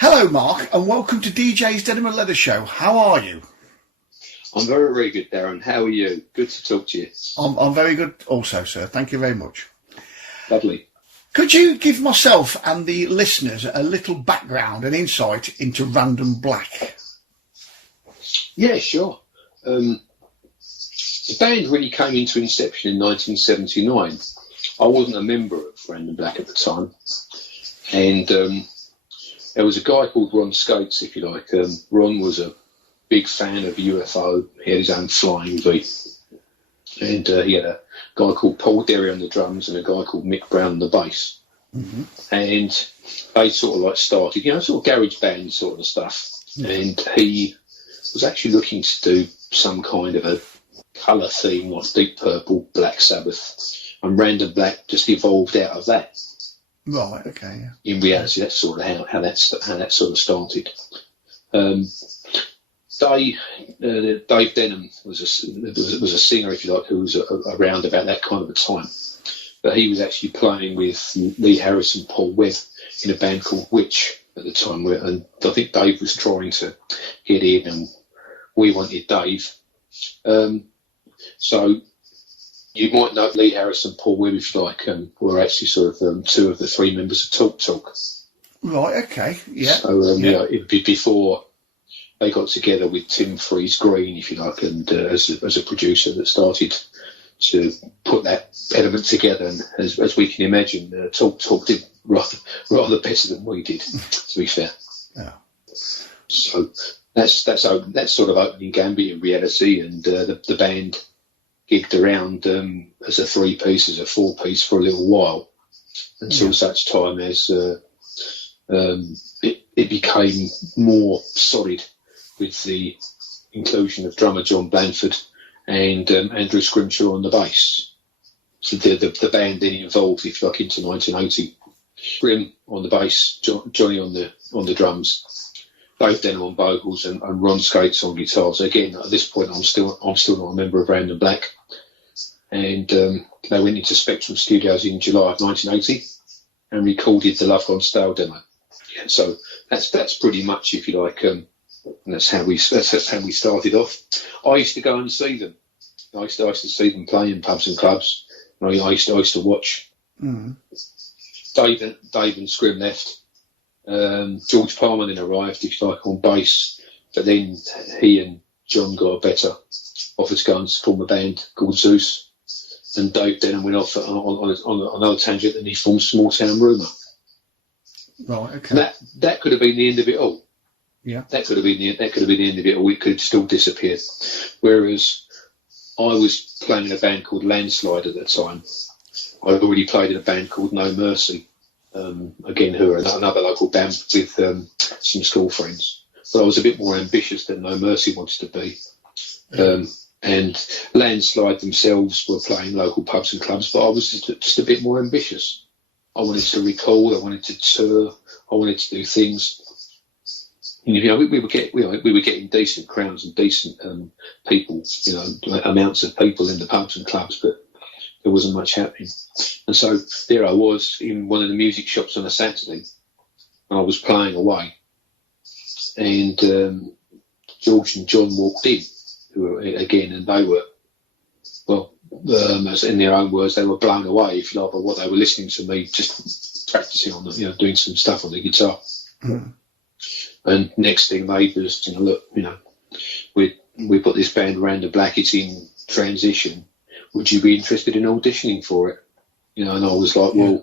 Hello, Mark, and welcome to DJ's Denim and Leather Show. How are you? I'm very, very good, Darren. How are you? Good to talk to you. I'm very good also, sir. Thank you very much. Lovely. Could you give myself and the listeners a little background and insight into Random Black? Yeah, sure. The band really came into inception in 1979. I wasn't a member of Random Black at the time. And there was a guy called Ron Skates, if you like. Ron was a big fan of UFO. He had his own flying V. And he had a guy called Paul Derry on the drums and a guy called Mick Brown on the bass. Mm-hmm. And they sort of like started, sort of garage band sort of stuff. Mm-hmm. And he was actually looking to do some kind of a colour theme like Deep Purple, Black Sabbath. And Random Black just evolved out of that. Right, okay. Yeah. In reality, that's sort of how that sort of started. Dave Denim was a singer, if you like, who was around about that kind of a time. But he was actually playing with Lee Harris and Paul Webb in a band called Witch at the time. And I think Dave was trying to get in, and we wanted Dave. So you might know Lee Harris and Paul Webb, if you like, were actually sort of two of the three members of Talk Talk. Right, okay, yeah. So, before they got together with Tim Freeze Green, if you like, and as a producer that started to put that element together. And as we can imagine, Talk Talk did rather better than we did, to be fair. Yeah. So that's sort of opening Gambit in reality, and the band gigged around as a three-piece, as a four-piece for a little while, until such time as it became more solid with the inclusion of drummer John Blanford and Andrew Scrimshaw on the bass. So the band then evolved, if you like, into 1980. Grim on the bass, Johnny on the drums, Dave Denim on vocals, and Ron Skates on guitar. So again, at this point, I'm still not a member of Random Black. And they went into Spectrum Studios in July of 1980 and recorded the Love Gone Stale demo. Yeah, so that's pretty much, if you like, that's how we started off. I used to go and see them. I used to see them play in pubs and clubs. I used to watch. Mm. Dave and Scrim left. George Palmer then arrived, if you like, on bass. But then he and John got better, offered to go and form a band called Zeus. And Dave Denim went off on another tangent, and he formed Small Town Rumour. Right. Okay. That could have been the end of it all. Yeah. That could have been the end of it all. It could have still disappeared. Whereas I was playing in a band called Landslide at the time. I'd already played in a band called No Mercy. Again, who are another local band with some school friends. But I was a bit more ambitious than No Mercy wanted to be. And Landslide themselves were playing local pubs and clubs, but I was just a bit more ambitious. I wanted to record, I wanted to tour, I wanted to do things. We were getting decent crowds and decent people, amounts of people in the pubs and clubs, but there wasn't much happening. And so there I was in one of the music shops on a Saturday, and I was playing away, and George and John walked in, who were, again, and they were, as in their own words, they were blown away, if you like, by what they were listening to me, just practicing on the, doing some stuff on the guitar. Mm. And next thing they just, look, we've got this band Random Black, it's in transition. Would you be interested in auditioning for it? And I was like, I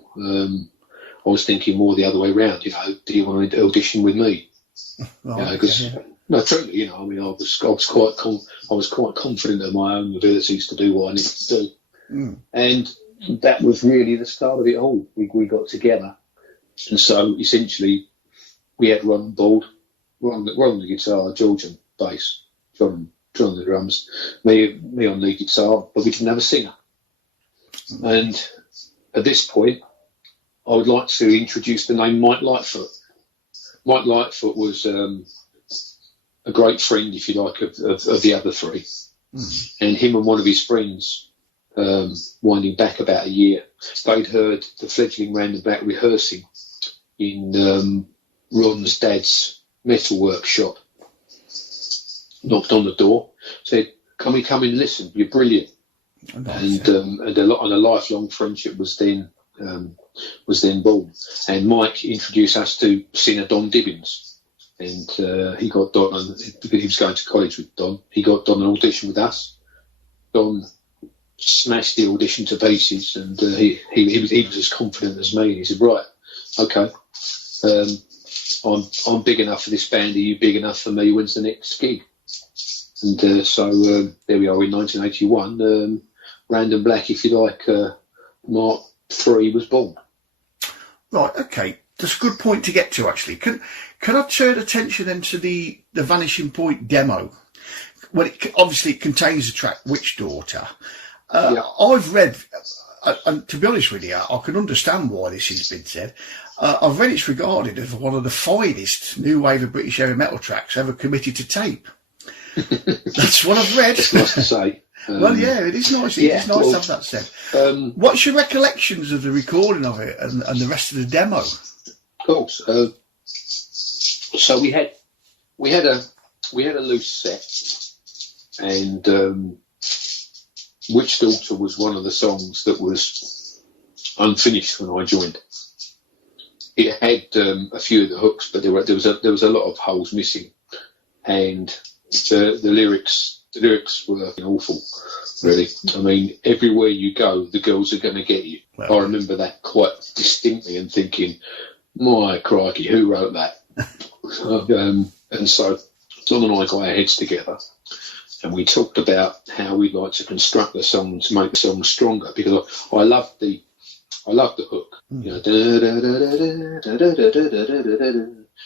was thinking more the other way around. Do you want to audition with me? Because no, truly, I was quite confident of my own abilities to do what I needed to do, and that was really the start of it all. We got together, and so essentially we had Ron on board, Ron on the guitar, George on bass, John on the drums, me on the guitar, but we didn't have a singer. And at this point, I would like to introduce the name Mike Lightfoot. Mike Lightfoot was a great friend, if you like, of the other three. And him and one of his friends, winding back about a year, they'd heard the fledgling Random Black rehearsing in Ron's dad's metal workshop, knocked on the door, said, "Can we come in and listen? You're brilliant." Nice, And a lifelong friendship was then born. And Mike introduced us to singer Don Dibbins, and he got Don, and because he was going to college with Don, he got Don an audition with us. Don smashed the audition to pieces, and he was as confident as me. He said, "Right, okay, I'm big enough for this band. Are you big enough for me? When's the next gig?" And so there we are in 1981. Random Black, if you like, Mark III was born. Right, okay. That's a good point to get to, actually. Can I turn attention then to the Vanishing Point demo? Well, obviously it contains the track Witch Daughter. I've read, and to be honest with you, I can understand why this has been said. I've read it's regarded as one of the finest new wave of British heavy metal tracks ever committed to tape. That's what I've read. It's nice to say. Well, yeah, it is nice. It's nice to have that said. What's your recollections of the recording of it and the rest of the demo? Of course. So we had a loose set, and Witch Daughter was one of the songs that was unfinished when I joined. It had a few of the hooks, but there was a lot of holes missing, and the lyrics were awful, really. I mean, everywhere you go, the girls are going to get you. Well, I remember that quite distinctly and thinking, my crikey, who wrote that? And so John and I got our heads together, and we talked about how we'd like to construct the song to make the song stronger, because I love the hook, you know,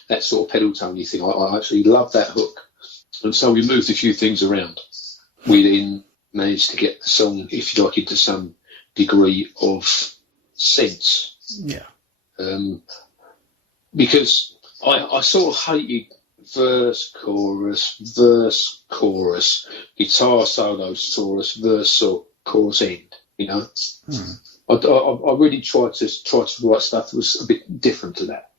that sort of pedal tone-y thing. I actually love that hook. And so we moved a few things around. We then managed to get the song, if you like, into some degree of sense. Yeah. Because I sort of hated verse, chorus, guitar solo, chorus, chorus, end, you know. I really tried to write stuff that was a bit different to that.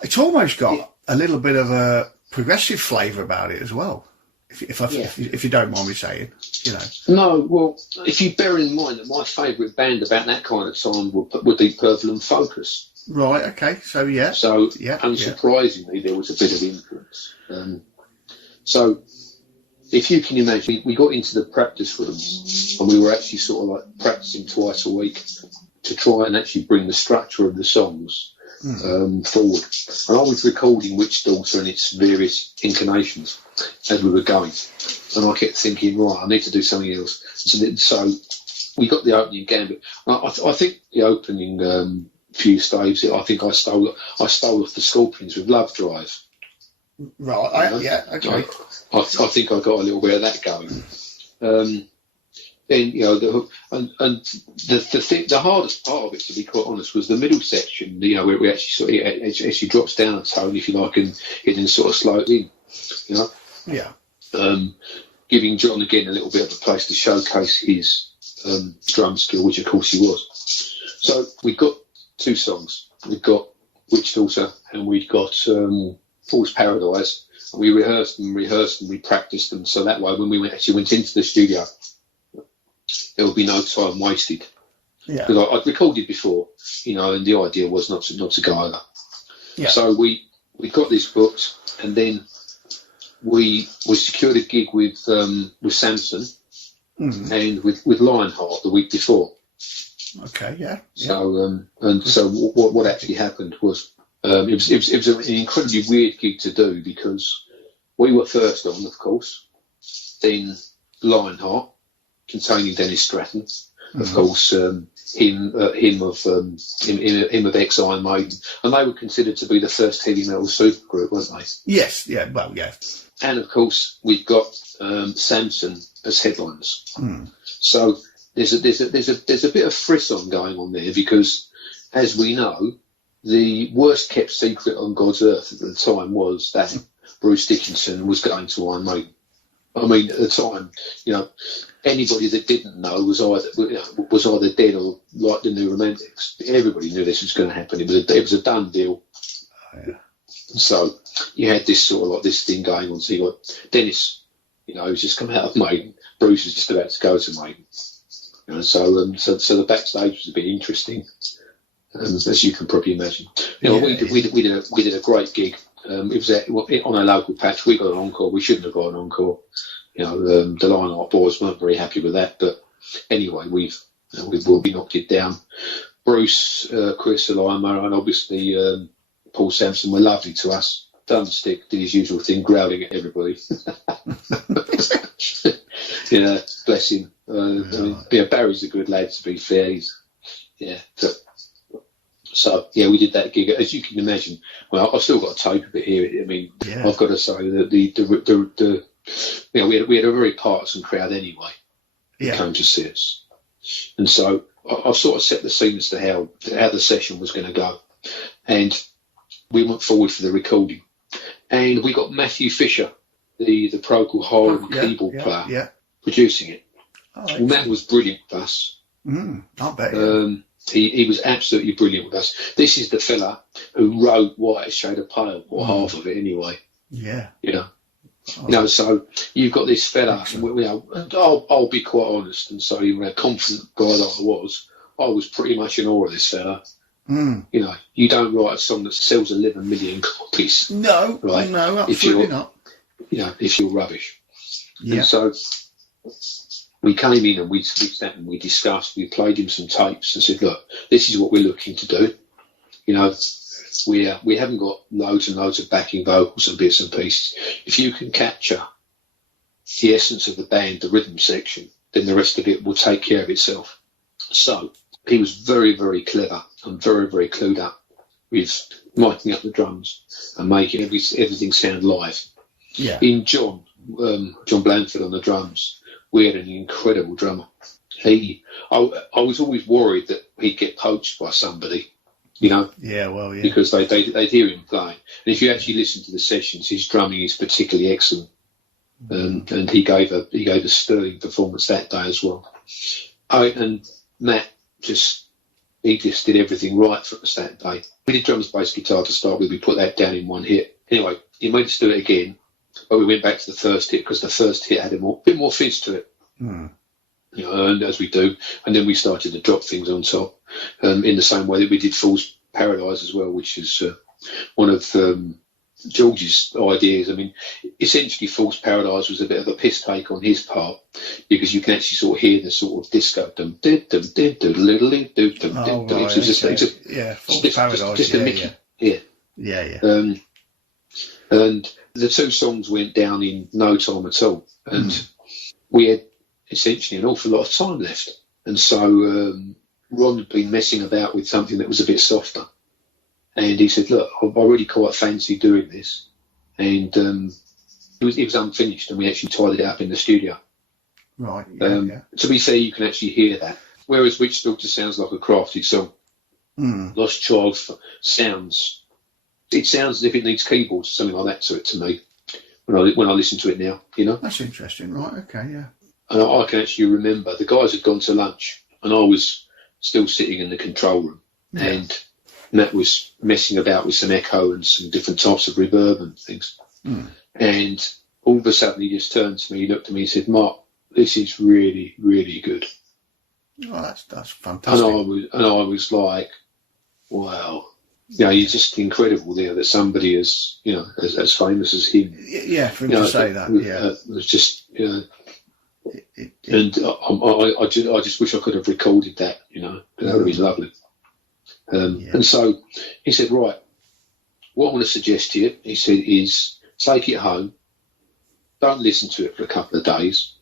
It's almost got a little bit of a progressive flavour about it as well, if you don't mind me saying, you know. No, well, if you bear in mind that my favourite band about that kind of time would be Purple and Focus. Right, okay, so yeah. So, unsurprisingly, there was a bit of influence. So, if you can imagine, we got into the practice rooms, and we were actually sort of like practising twice a week to try and actually bring the structure of the songs forward. And I was recording Witch Daughter and its various incarnations as we were going. And I kept thinking, right, I need to do something else. So we got the opening gambit. I think the opening few staves, I think I stole off the Scorpions with Love Drive. Right, okay. I think I got a little bit of that going. Then, you know, the hardest part of it, to be quite honest, was the middle section, you know, where we actually it actually drops down a tone, if you like, and it then sort of slows in, you know. Yeah. Giving John again a little bit of a place to showcase his drum skill, which of course he was. So we got two songs. We've got Witch Daughter and we've got Fool's Paradise. And we rehearsed and we practiced them, so that way when we actually went into the studio, there would be no time wasted. Yeah. Because I'd recorded before, you know, and the idea was not to go over. Yeah. So we got this booked, and then we secured a gig with Samson and with Lionheart the week before. Okay, yeah. So so what actually happened was it was an incredibly weird gig to do, because we were first on, of course, then Lionheart, containing Dennis Stratton, of course, him of ex-Iron Maiden, and they were considered to be the first heavy metal supergroup, weren't they? Yes, yeah, well, yeah. And of course, we've got Samson as headliners. So there's a bit of frisson going on there, because, as we know, the worst kept secret on God's earth at the time was that Bruce Dickinson was going to Iron Maiden. I mean, at the time, you know, anybody that didn't know was either dead or like the New Romantics. Everybody knew this was going to happen. It was a done deal. So you had this sort of like this thing going on. So you got Dennis, who's just come out of Maiden. Bruce was just about to go to Maiden. So the backstage was a bit interesting, as you can probably imagine. We did a great gig. It was on a local patch. We got an encore. We shouldn't have got an encore. The Lionheart Boys weren't very happy with that. But anyway, we knocked it down. Bruce, Chris, Alima, and obviously Paul Sampson were lovely to us. Thunderstick did his usual thing, growling at everybody. Bless him. Barry's a good lad, to be fair. So we did that gig. As you can imagine, well, I've still got a tape of it here. I mean, I've got to say that we had a very partisan crowd anyway. Who came to see us, and so I've sort of set the scene as to how the session was going to go, and we went forward for the recording, and we got Matthew Fisher, the Procol Harum keyboard player, producing it. Oh, well, Matt was brilliant with us. I bet. He was absolutely brilliant with us. This is the fella who wrote White Shade of Pale, or half of it anyway. Yeah. So you've got this fella, and I'll be quite honest and say, a confident guy that I was pretty much in awe of this fella. You don't write a song that sells 11 million copies. No, right? No, absolutely not. If you're rubbish. Yeah. And so we came in and we sat and we discussed, we played him some tapes and said, look, this is what we're looking to do. We haven't got loads and loads of backing vocals and bits and pieces. If you can capture the essence of the band, the rhythm section, then the rest of it will take care of itself. So he was very, very clever and very, very clued up with miking up the drums and making everything sound live. Yeah. In John Blanford on the drums, we had an incredible drummer. I was always worried that he'd get poached by somebody, because they'd hear him play. And if you actually listen to the sessions, his drumming is particularly excellent, and he gave a sterling performance that day as well. And Matt just did everything right for us that day. We did drums, bass, guitar to start with. We put that down in one hit. Anyway, he made us do it again, but we went back to the first hit because the first hit had a bit more fizz to it. And as we do, and then we started to drop things on top, in the same way that we did Fool's Paradise as well, which is one of George's ideas. I mean, essentially Fool's Paradise was a bit of a piss take on his part, because you can actually sort of hear the sort of disco Fool's Paradise. And the two songs went down in no time at all, and we had essentially an awful lot of time left. And so Ron had been messing about with something that was a bit softer, and he said, look, I really quite fancy doing this. And it was unfinished, and we actually tidied it up in the studio. Right. To be fair, you can actually hear that. Whereas Witch Doctor sounds like a crafted song. Lost Child sounds as if it needs keyboards or something like that to it, to me, when I listen to it now, That's interesting, right? Okay, yeah. And I can actually remember the guys had gone to lunch, and I was still sitting in the control room, and Matt was messing about with some echo and some different types of reverb and things. And all of a sudden he just turned to me, he looked at me, he said, Mark, this is really, really good. Oh, that's fantastic. And I was like, wow. You're just incredible there that somebody as famous as him. Yeah, for him to say that. Was just, and I just wish I could have recorded that. That would be lovely. And so he said, right, what I want to suggest to you, he said, is take it home, don't listen to it for a couple of days,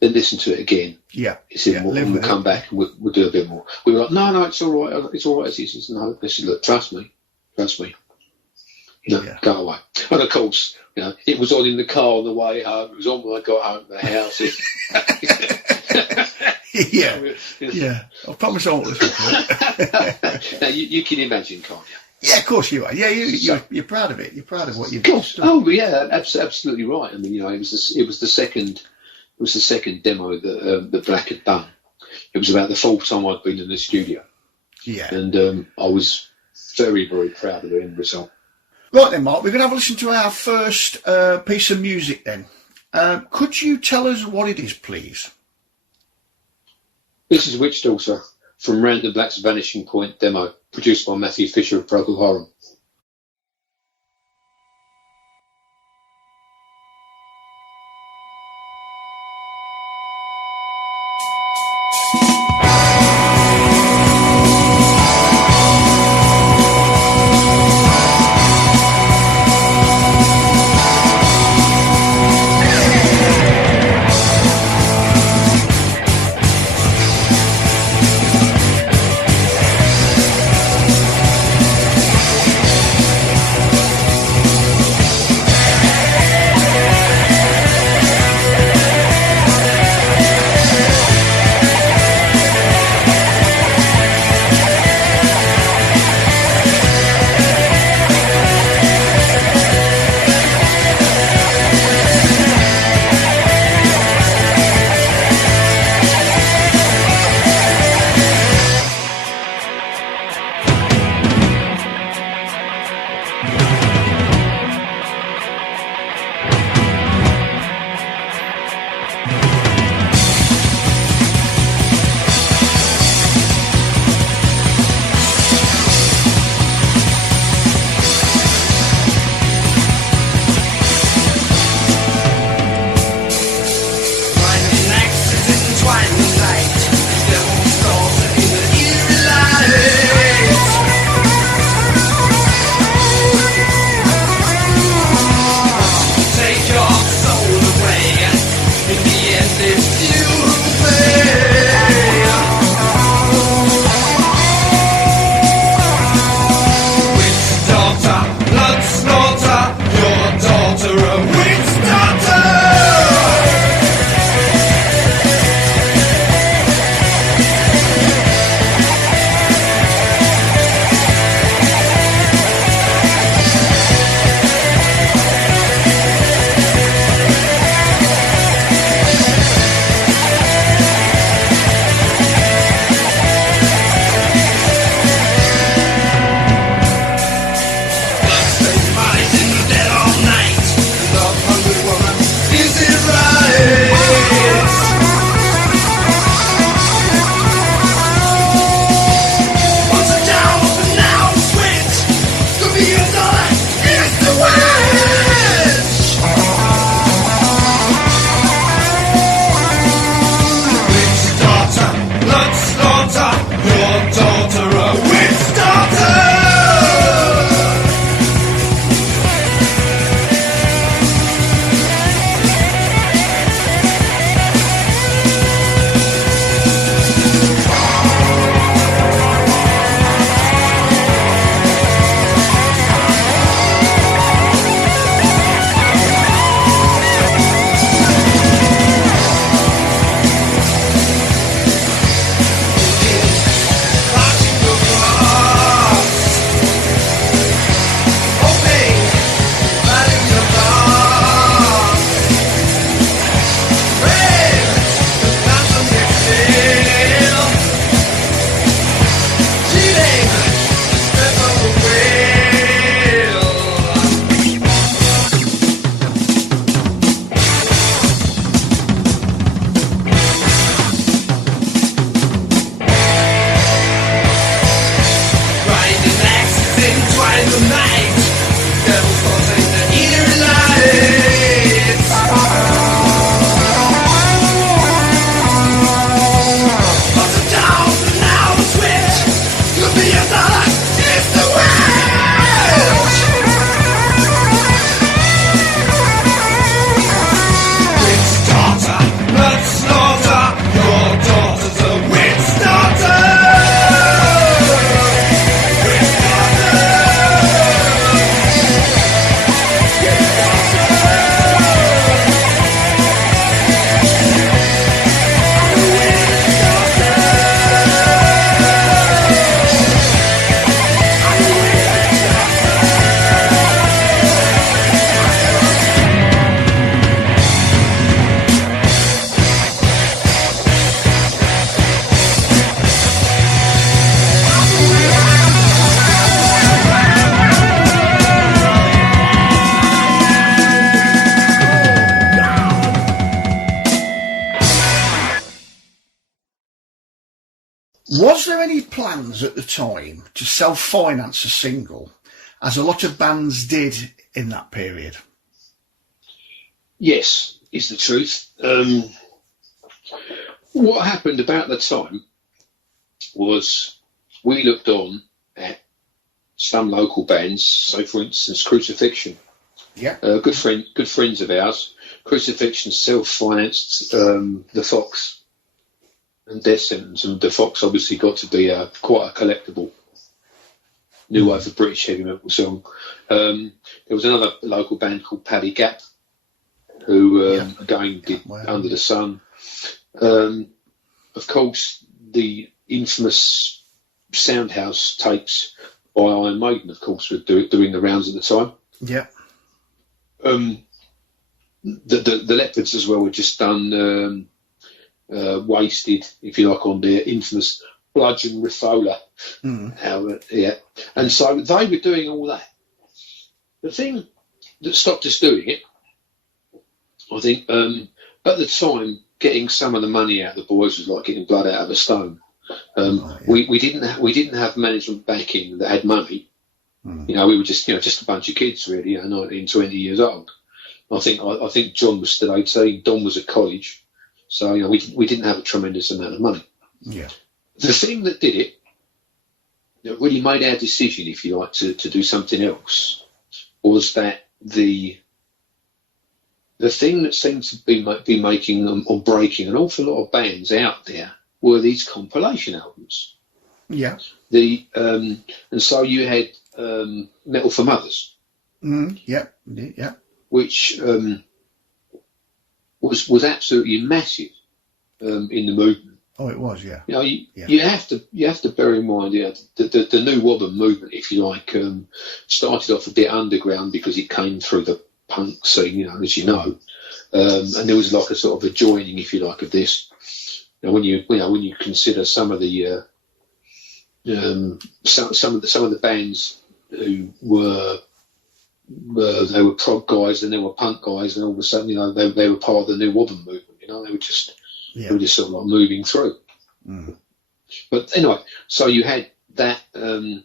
then listen to it again. Yeah. He said, we'll come back and we'll do a bit more. We were like, no, it's all right. It's all right. He said, no. I said, look, trust me. Go away. And of course, it was on in the car on the way home. It was on when I got home to the house. Yeah. I promise I won't listen to it. Now, you can imagine, can't you? Yeah, of course you are. Yeah, you're proud of it. You're proud of what you've done. Oh, yeah, absolutely right. I mean, it was the second demo that Black had done. It was about the fourth time I'd been in the studio. Yeah. And I was very, very proud of the end result. Right then, Mark, we're going to have a listen to our first piece of music then. Could you tell us what it is, please? This is Witch Daughter from Round the Black's Vanishing Point demo, produced by Matthew Fisher of Procol Harum. there any plans at the time to self-finance a single, as a lot of bands did in that period? Yes, is the truth. What happened about the time was we looked on at some local bands. So, for instance, Crucifixion. Yeah. Good friends of ours. Crucifixion self-financed the Fox and Death Sentence, and the Fox obviously got to be quite a collectible new wave of British heavy metal song. There was another local band called Paddy Gap, who again did Under the Sun. Of course, the infamous Soundhouse tapes by Iron Maiden, of course, were doing the rounds at the time. Yeah. The Leopards as well were just done Wasted, if you like, on their infamous Bludgeon Riffola. Yeah. And so they were doing all that. The thing that stopped us doing it, I think, at the time, getting some of the money out of the boys was like getting blood out of a stone. We didn't have management backing that had money. We were just a bunch of kids really, 19, 20 years old. I think John was still 18. Don was at college, so we didn't have a tremendous amount of money. Yeah. The thing that did it, that really made our decision, if you like, to do something else, was that the thing that seemed to be making or breaking an awful lot of bands out there were these compilation albums. Yeah. And so you had Metal for Mothers. Yeah. Which was absolutely massive in the movement. Oh, it was, yeah. You have to bear in mind, the New Wobbin movement, if you like, started off a bit underground because it came through the punk scene, as you know, and there was like a sort of a joining, if you like, of this. When you consider some of the some of the bands who were they were prog guys and they were punk guys, and all of a sudden, they were part of the New Wobbin movement. They were just sort of like moving through. But anyway, so you had that. Our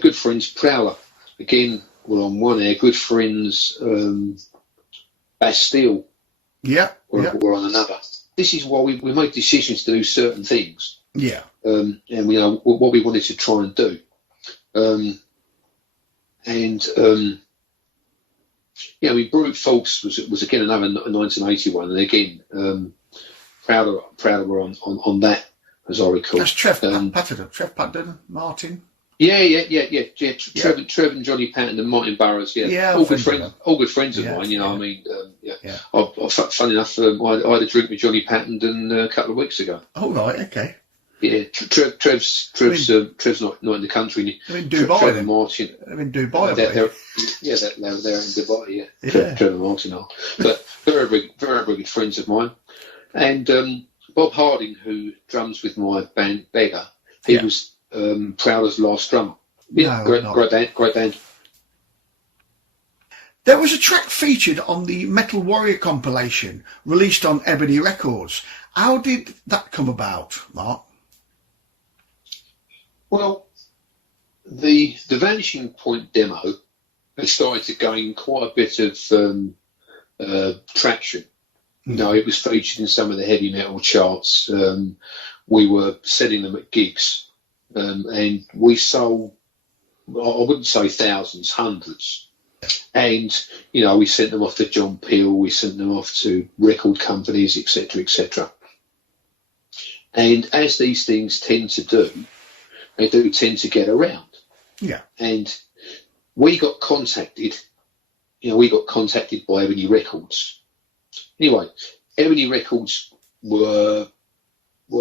good friends Prowler again were on one. Our good friends Bastille were on another. This is why we made decisions to do certain things. Yeah. And what we wanted to try and do. Brute Force was again another 1981, and again Prouder were on that, as I recall. That's Trev Patton, Martin. Yeah. Trev and Johnny Patton and Martin Burrows. Yeah. All good friends of mine. Funny enough, I had a drink with Johnny Patton a couple of weeks ago. Oh right, okay. Yeah, Trev's not in the country. They're in Dubai. Trev and Martin. They're in Dubai. They're in Dubai. Yeah. Trevor and Martin are, but very good friends of mine. And Bob Harding, who drums with my band Beggar, he was Prowler's last drummer. Yeah, great band. There was a track featured on the Metal Warrior compilation released on Ebony Records. How did that come about, Mark? Well, the Vanishing Point demo had started to gain quite a bit of traction. It was featured in some of the heavy metal charts. We were selling them at gigs, and we sold, I wouldn't say thousands, hundreds. And, we sent them off to John Peel, we sent them off to record companies, etc., etc. And as these things tend to do, they do tend to get around. Yeah. And we got contacted by Ebony Records. Anyway, Ebony Records were, they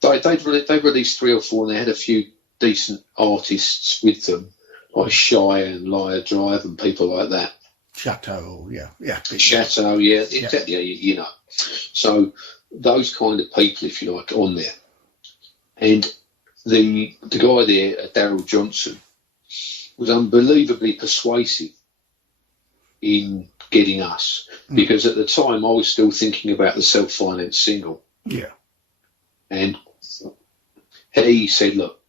released 3 or 4, and they had a few decent artists with them, like Shy and Liar Drive and people like that. Chateau, yeah. Chateau, yeah, exactly, So those kind of people, if you like, on there. And the guy there, Darryl Johnson, was unbelievably persuasive in getting us, because at the time I was still thinking about the self-finance single. Yeah. And he said, look,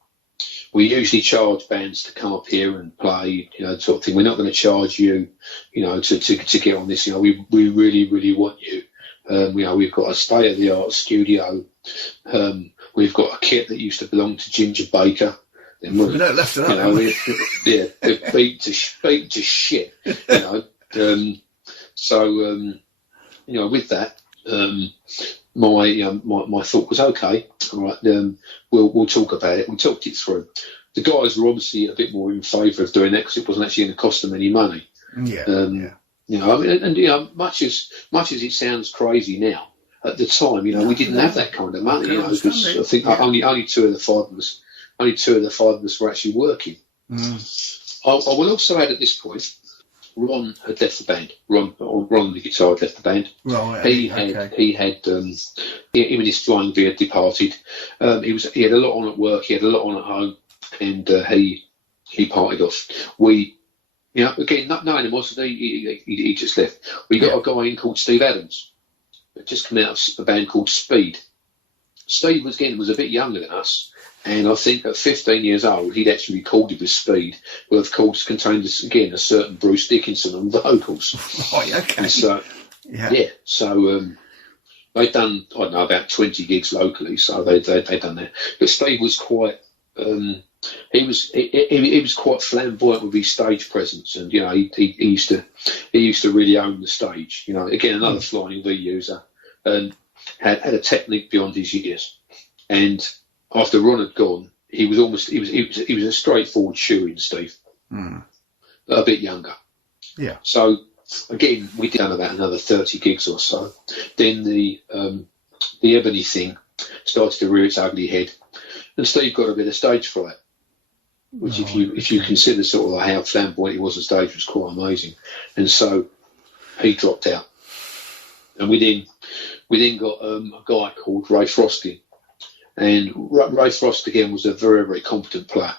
we usually charge bands to come up here and play, sort of thing. We're not going to charge you, to get on this. We really, really want you. We've got a state-of-the-art studio. We've got a kit that used to belong to Ginger Baker. We don't left it up. They're beat to shit. With that, my thought was, okay, all right, we'll talk about it. We talked it through. The guys were obviously a bit more in favour of doing that because it wasn't actually going to cost them any money. Much as it sounds crazy now, at the time, we didn't have that kind of money. Because I think only two of the five of us were actually working. I will also add at this point, Ron had left the band. Ron the guitar had left the band. Right. He had him and his flying V had departed. He had a lot on at work. He had a lot on at home, and he parted off. Again, not knowing him, he just left. We got a guy in called Steve Adams, just come out of a band called Speed. Steve was a bit younger than us, and I think at 15 years old he'd actually recorded with Speed, but of course contained a certain Bruce Dickinson on vocals. Right, okay. And so they'd done, I don't know, about 20 gigs locally, so they'd done that. But Steve was quite he was quite flamboyant with his stage presence, and he used to really own the stage. Again, another flying V user, and had a technique beyond his years. And after Ron had gone, he was a straightforward shoe-in, Steve, a bit younger. Yeah. So again, we did about another 30 gigs or so. Then the Ebony thing started to rear its ugly head, and Steve got a bit of stage fright, which if you consider sort of how flamboyant he was on stage, was quite amazing. And so he dropped out, and we then got a guy called Ray Frost in, and Ray Frost again was a very, very competent player,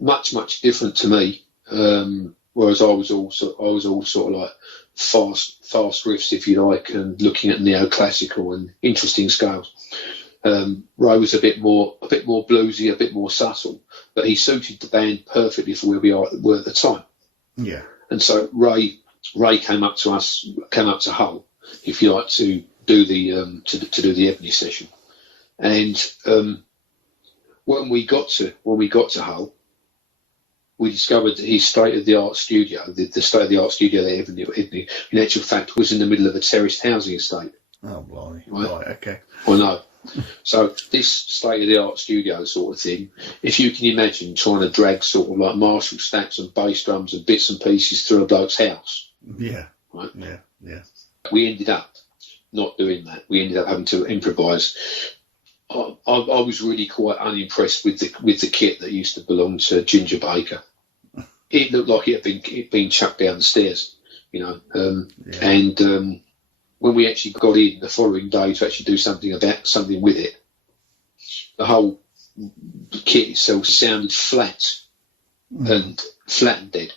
much different to me. Whereas I was all sort of like fast riffs, if you like, and looking at neoclassical and interesting scales. Ray was a bit more bluesy, a bit more subtle, but he suited the band perfectly for where we were at the time. Yeah. And so Ray came up to Hull, if you like, to do the do the Ebony session. And when we got to Hull, we discovered that his state-of-the-art studio, the state-of-the-art studio that Ebony, in actual fact, was in the middle of a terraced housing estate. Oh, blimey. Right, okay. I know. So this state-of-the-art studio sort of thing, if you can imagine trying to drag sort of like Marshall stacks and bass drums and bits and pieces through a bloke's house. Yeah. Right? Yeah. We ended up not doing that. We ended up having to improvise. I was really quite unimpressed with the kit that used to belong to Ginger Baker. It looked like it had been chucked down the stairs, and when we actually got in the following day to actually do something with it, the whole kit itself sounded flat and dead.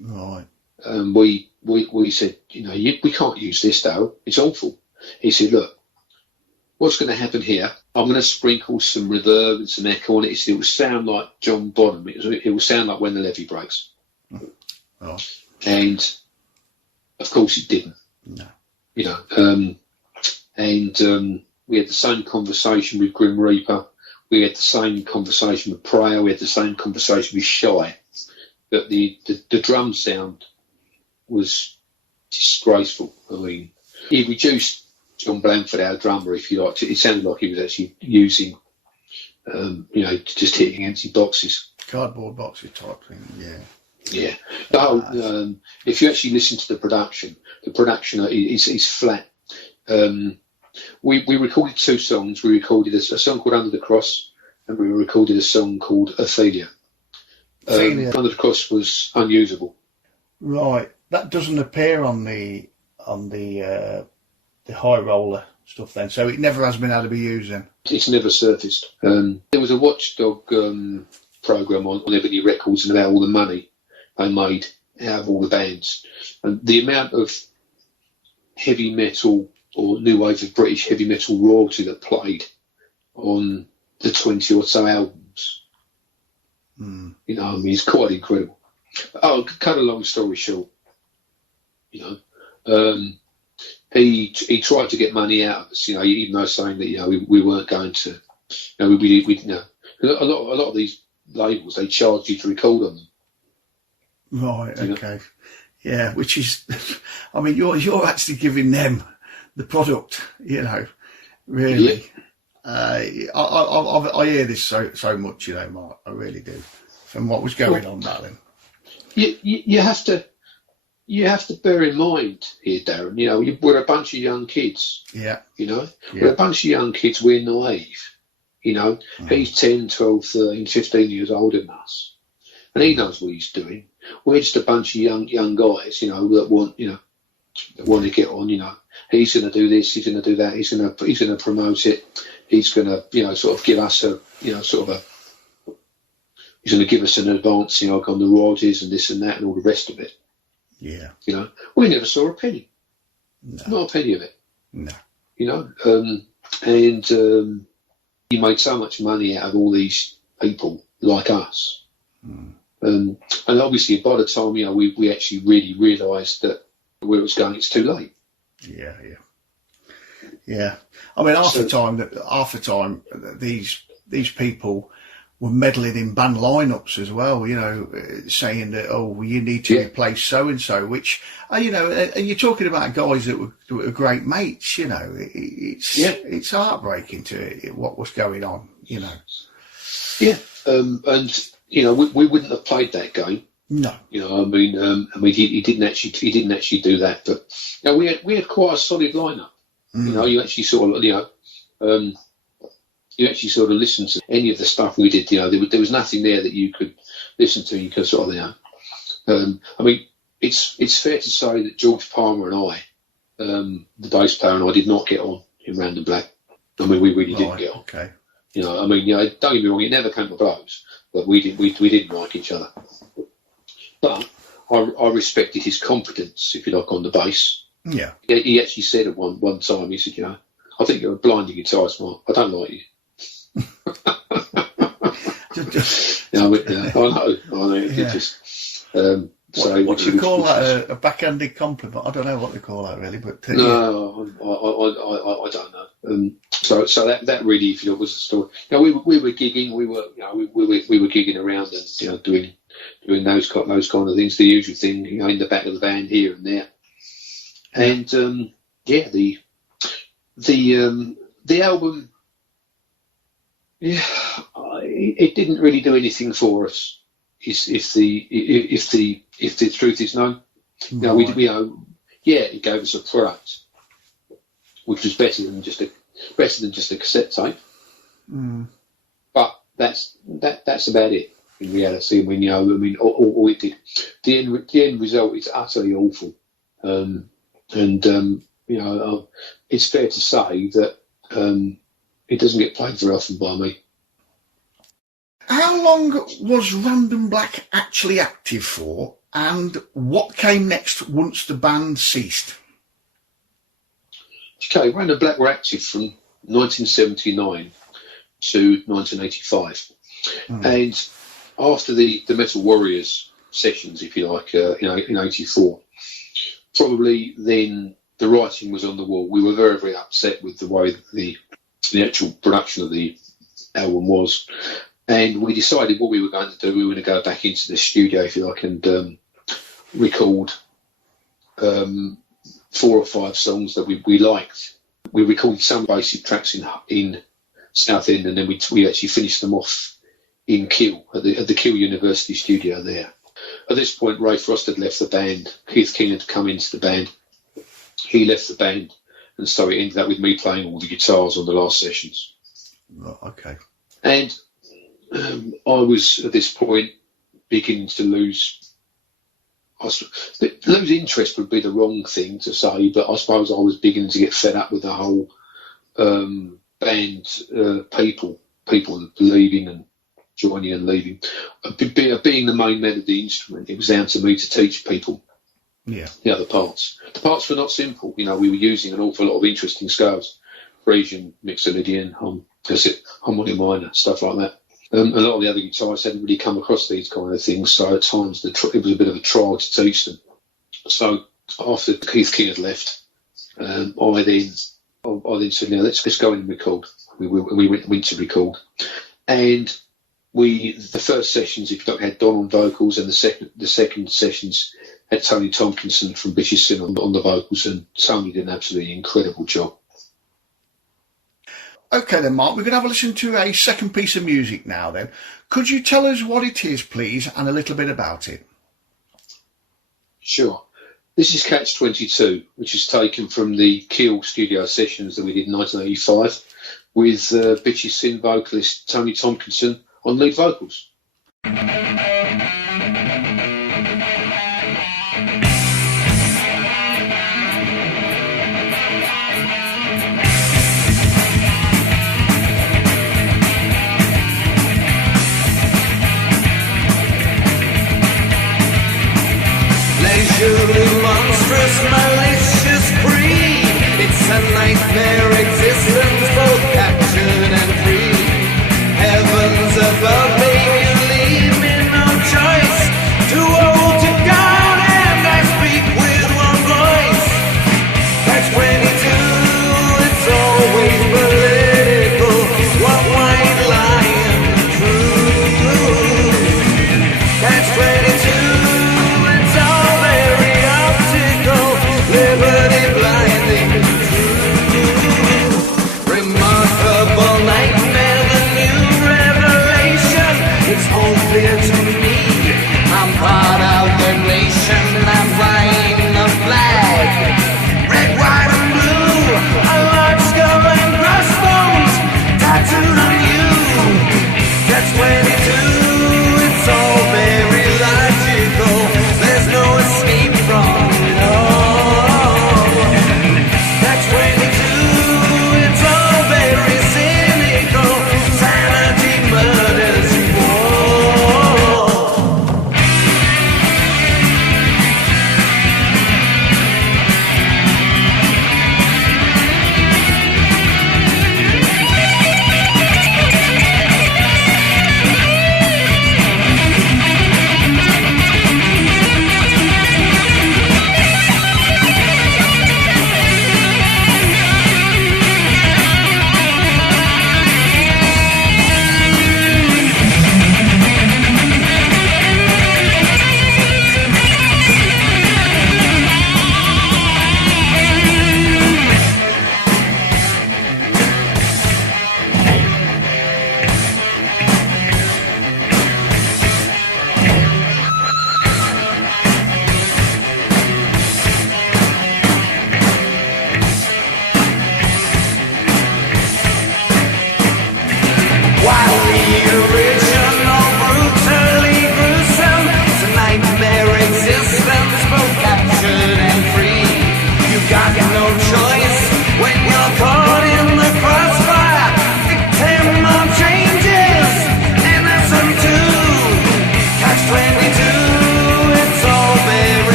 Right. We said, we can't use this though. It's awful. He said, look, what's going to happen here? I'm going to sprinkle some reverb and some echo on it. It will sound like John Bonham. It will sound like When the Levee Breaks. Oh. And of course it didn't. No. We had the same conversation with Grim Reaper. We had the same conversation with Prayer. We had the same conversation with Shy. That the drum sound was disgraceful. I mean, he reduced John Blanford, our drummer, if you like. It sounded like he was actually using, just hitting empty boxes. Cardboard boxes type thing, yeah. Yeah. If you actually listen to the production is flat. We recorded two songs. We recorded a song called Under the Cross, and we recorded a song called Ophelia. Under the Cross was unusable. Right. That doesn't appear on the high roller stuff then, so it never has been able to be used then. It's never surfaced. There was a watchdog program on Ebony Records and about all the money they made out of all the bands, and the amount of heavy metal or new wave of British heavy metal royalty that played on the 20 or so albums. Mm. You know, I mean, it's quite incredible. Oh, cut a long story short, you know, he tried to get money out of us, you know, even though saying that, you know, we weren't going to, you know, we you know, a lot of these labels, they charge you to record on them. Right. Okay. Know? Yeah. Which is, I mean, you're actually giving them the product, you know, really. Yeah. I hear this so much, you know, Mark. I really do. From what was going on back then. You have to bear in mind here, Darren. You know, we're a bunch of young kids. Yeah. You know, we're a bunch of young kids. We're naive. You know, he's 10, 12, 13, 15 years older than us, and he knows what he's doing. We're just a bunch of young guys, you know, that want to get on. You know, he's going to do this, he's going to do that, he's going to promote it. He's going to, you know, sort of give us a, you know, sort of a. He's going to give us an advance, you know, on the royalties and this and that and all the rest of it. Yeah. You know, we never saw a penny. No. Not a penny of it. No. You know, and he made so much money out of all these people like us. Mm. And obviously, by the time, you know, we actually really realised that where it was going, it's too late. Yeah, yeah. Yeah. I mean, half the time, these people were meddling in band lineups as well, you know, saying that, oh, well, you need to replace so-and-so, which, you know, and you're talking about guys that were great mates, you know, it's heartbreaking to what was going on, you know. Yeah, and, you know, we wouldn't have played that game. No. You know, I mean, he didn't actually do that, but, you know, we had quite a solid lineup. Mm. You know, you actually sort of, you know, you actually sort of listen to any of the stuff we did. You know, there was nothing there that you could listen to. You could sort of, you know, I mean, it's fair to say that George Palmer and I, the bass player, and I did not get on in Random Black. I mean, we really didn't get on. Okay. You know, I mean, you know, don't get me wrong, it never came to blows, but we didn't like each other. But I respected his competence, if you like, on the bass. Yeah. He actually said at one time, he said, you know, I think you're a blinding guitarist, Mark. I don't like you. I know. Yeah. Just, what do you call that? A backhanded compliment? I don't know what they call that really, but no, I don't know. So that really, if you know, was the story. You know, we were gigging, we were gigging around and, you know, doing those kind of things, the usual thing, you know, in the back of the van here and there, and the album. Yeah, it didn't really do anything for us. If the truth is known, no, we it gave us a product which was better than just a cassette tape. Mm. But that's about it in reality. I mean, you know, I mean, all it did. The end result is utterly awful, and you know, it's fair to say that. It doesn't get played very often by me. How long was Random Black actually active for, and what came next once the band ceased? Okay, Random Black were active from 1979 to 1985. And after the Metal Warriors sessions, if you like, in 84, probably then the writing was on the wall. We were very, very upset with the way that the actual production of the album was, and we decided what we were going to do. We were going to go back into the studio, if you like, and record 4 or 5 songs that we liked. We recorded some basic tracks in Southend, and then we actually finished them off in Kew at the Kew University studio there. At this point, Ray Frost had left the band. Keith King had come into the band. He left the band. And so it ended up with me playing all the guitars on the last sessions. Oh, okay. And I was, at this point, beginning to lose interest would be the wrong thing to say, but I suppose I was beginning to get fed up with the whole band people leaving and joining and leaving. Being the main man of the instrument, it was down to me to teach people. Yeah. The other parts. The parts were not simple. You know, we were using an awful lot of interesting scales. Frisian, Mixolydian, Because harmonic minor, stuff like that. A lot of the other guitarists hadn't really come across these kind of things, so at times it was a bit of a trial to teach them. So after Keith King had left, I then said, "Now let's go in and record." We went to record, and the first sessions had Don on vocals, and the second sessions had Tony Tompkinson from Bitches Sin on the vocals, and Tony did an absolutely incredible job. Okay then, Mark, we're going to have a listen to a second piece of music now then. Could you tell us what it is, please, and a little bit about it? Sure. This is Catch 22, which is taken from the Keel studio sessions that we did in 1985 with Bitches Sin vocalist Tony Tompkinson on lead vocals. Leisurely, monstrous, malicious breed. It's a nightmare existence, both captured and free. Heavens above me, you leave me no choice to hold to God, and I speak with one voice. Catch 22, it's always political. What white lion true? Catch 22. Liberty blinding true. Remarkable nightmare, the new revelation. It's all clear to me. I'm part of the nation. I'm flying the flag. Red, white, and blue. A large skull and crossbones tattooed on you. That's 22. It's all very logical. There's no escape from it all.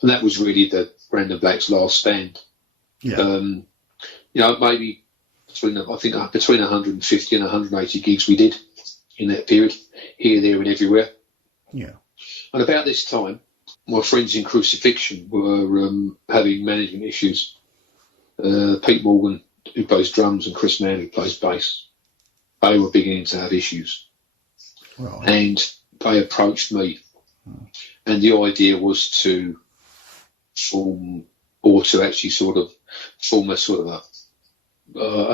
And that was really the Brandon Black's last stand. Yeah. Maybe between 150 and 180 gigs we did in that period, here, there, and everywhere. Yeah. And about this time, my friends in Crucifixion were having management issues. Pete Morgan, who plays drums, and Chris Mann, who plays bass, they were beginning to have issues. Right. And they approached me. And the idea was to form an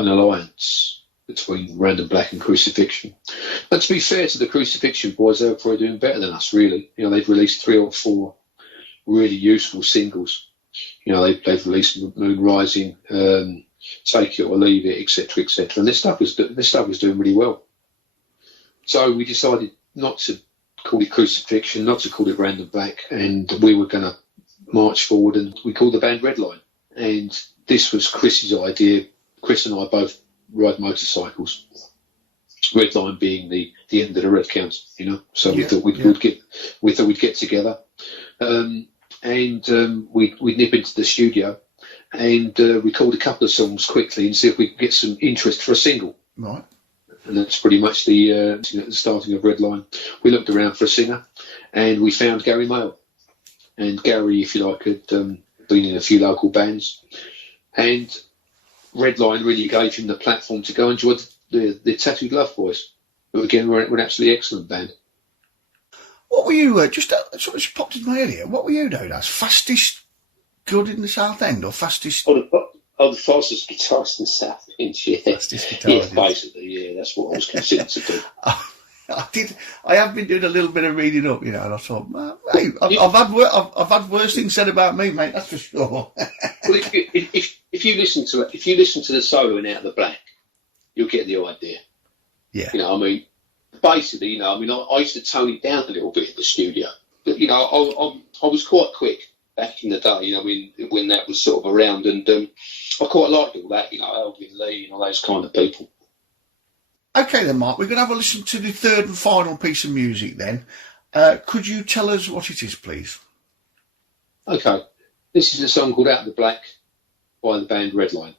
alliance between Random Black and Crucifixion. And to be fair to the Crucifixion boys, they were probably doing better than us, really. You know, they've released 3 or 4 really useful singles. You know, they've released Moon Rising, Take It or Leave It, etc., etc. And this stuff was doing really well. So we decided not to call it Crucifixion, not to call it Random Black, and we were going to march forward, and we called the band Redline. And this was Chris's idea. Chris and I both ride motorcycles. Redline being the end of the red count, you know. So we thought we'd get together, and we'd nip into the studio and record a couple of songs quickly and see if we could get some interest for a single. Right. And that's pretty much the starting of Redline. We looked around for a singer, and we found Gary Mail. And Gary, if you like, had been in a few local bands, and Redline really gave him the platform to go and join the Tattooed Love Boys, who again were an absolutely excellent band. What were you, just sort of popped in my head here, what were you known as? Fastest good in the South End, or fastest... The fastest guitarist in the South End, yeah. Fastest guitarist. Yeah, basically, yeah, that's what I was considered to do. I have been doing a little bit of reading up, you know, and I thought, hey, I've had worse things said about me, mate. That's for sure. Well, if you listen to it, if you listen to the solo in Out of the Black, you'll get the idea. Yeah. You know, I mean, basically, you know, I mean, I used to tone it down a little bit in the studio, but you know, I was quite quick back in the day. You know, when that was sort of around, and I quite liked all that. You know, Elvin Lee and all those kind of people. Okay then, Mark, we're going to have a listen to the third and final piece of music then. Could you tell us what it is, please? Okay. This is a song called Out of the Black by the band Redline.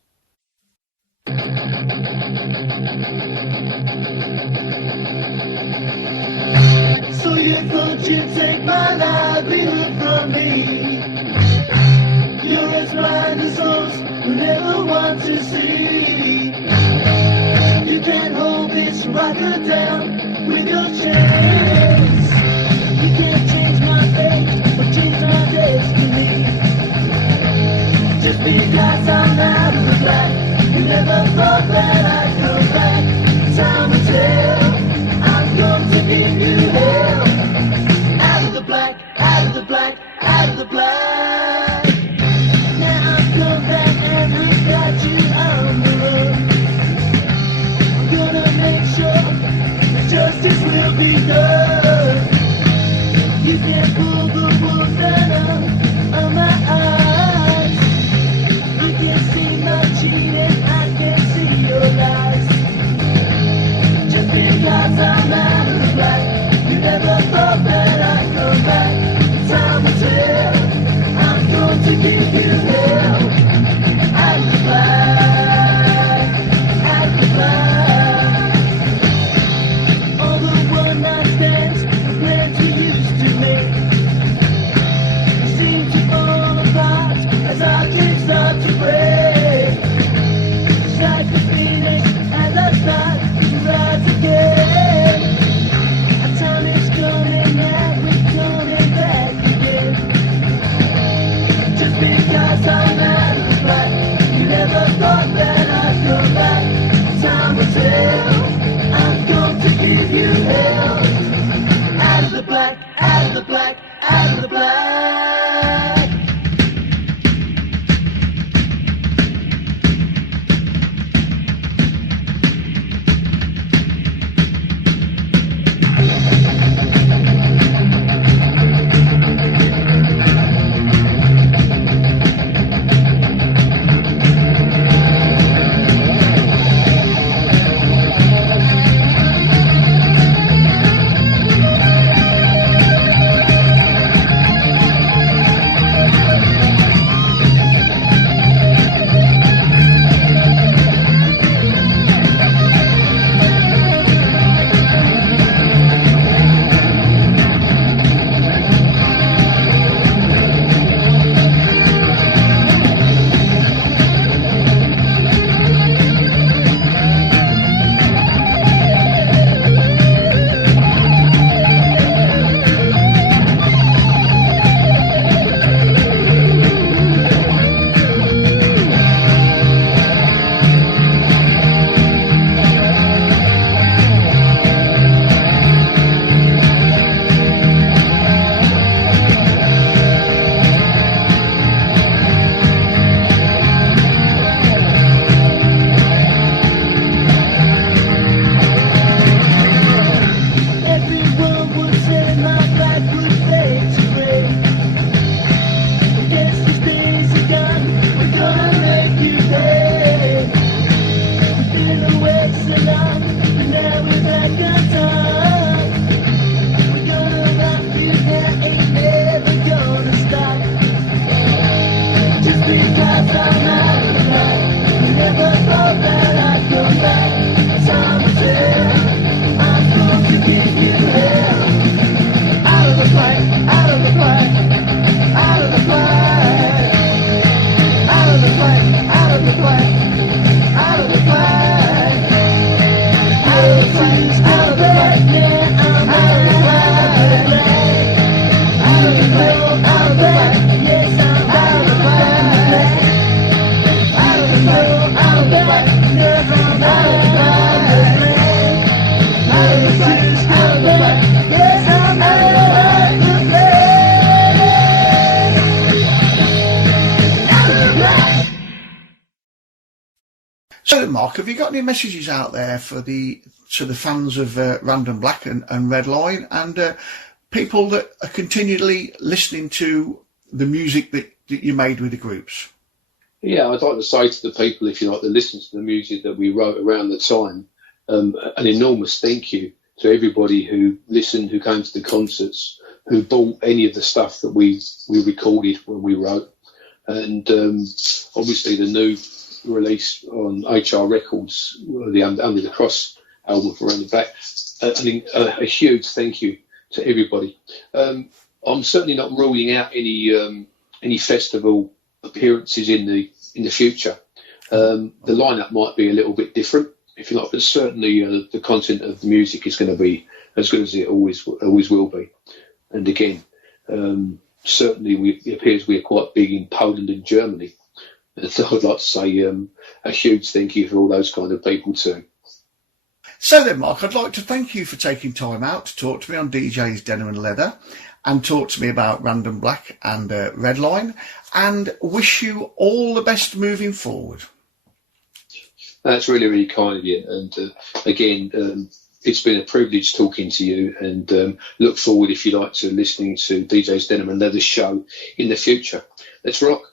So you thought you'd take my livelihood from me? You're as blind as those who never want to see. You can't hold this rocker down with your chance. You can't change my fate or change my destiny. Just because I'm out of the black, you never thought that I'd come back. Time will tell, I'm going to give you hell. Out of the black, out of the black, out of the black. Now I've come back and I've got you on the run. Gonna make sure that justice will be done. You can't pull the wool down on my eyes. I can see my cheating, I can see your lies. Just because I'm out of the black, you never thought that I'd come back. Time will tell, I'm going So, Mark, have you got any messages out there for the fans of Random Black and Red Line and people that are continually listening to the music that you made with the groups? Yeah, I'd like to say to the people, if you like, that listen to the music that we wrote around the time, an enormous thank you to everybody who listened, who came to the concerts, who bought any of the stuff that we recorded when we wrote. And obviously the new release on HR Records, the Under the Cross album for Random Black, a huge thank you to everybody. I'm certainly not ruling out any festival appearances in the future. The lineup might be a little bit different, if you like, but certainly the content of the music is going to be as good as it always will be. And again, certainly it appears we are quite big in Poland and Germany. And so I'd like to say a huge thank you for all those kind of people too. So then, Mark, I'd like to thank you for taking time out to talk to me on DJ's Denim and Leather and talk to me about Random Black and Red Line, and wish you all the best moving forward. That's really, really kind of you. And again, it's been a privilege talking to you, and look forward, if you like, to listening to DJ's Denim and Leather show in the future. Let's rock.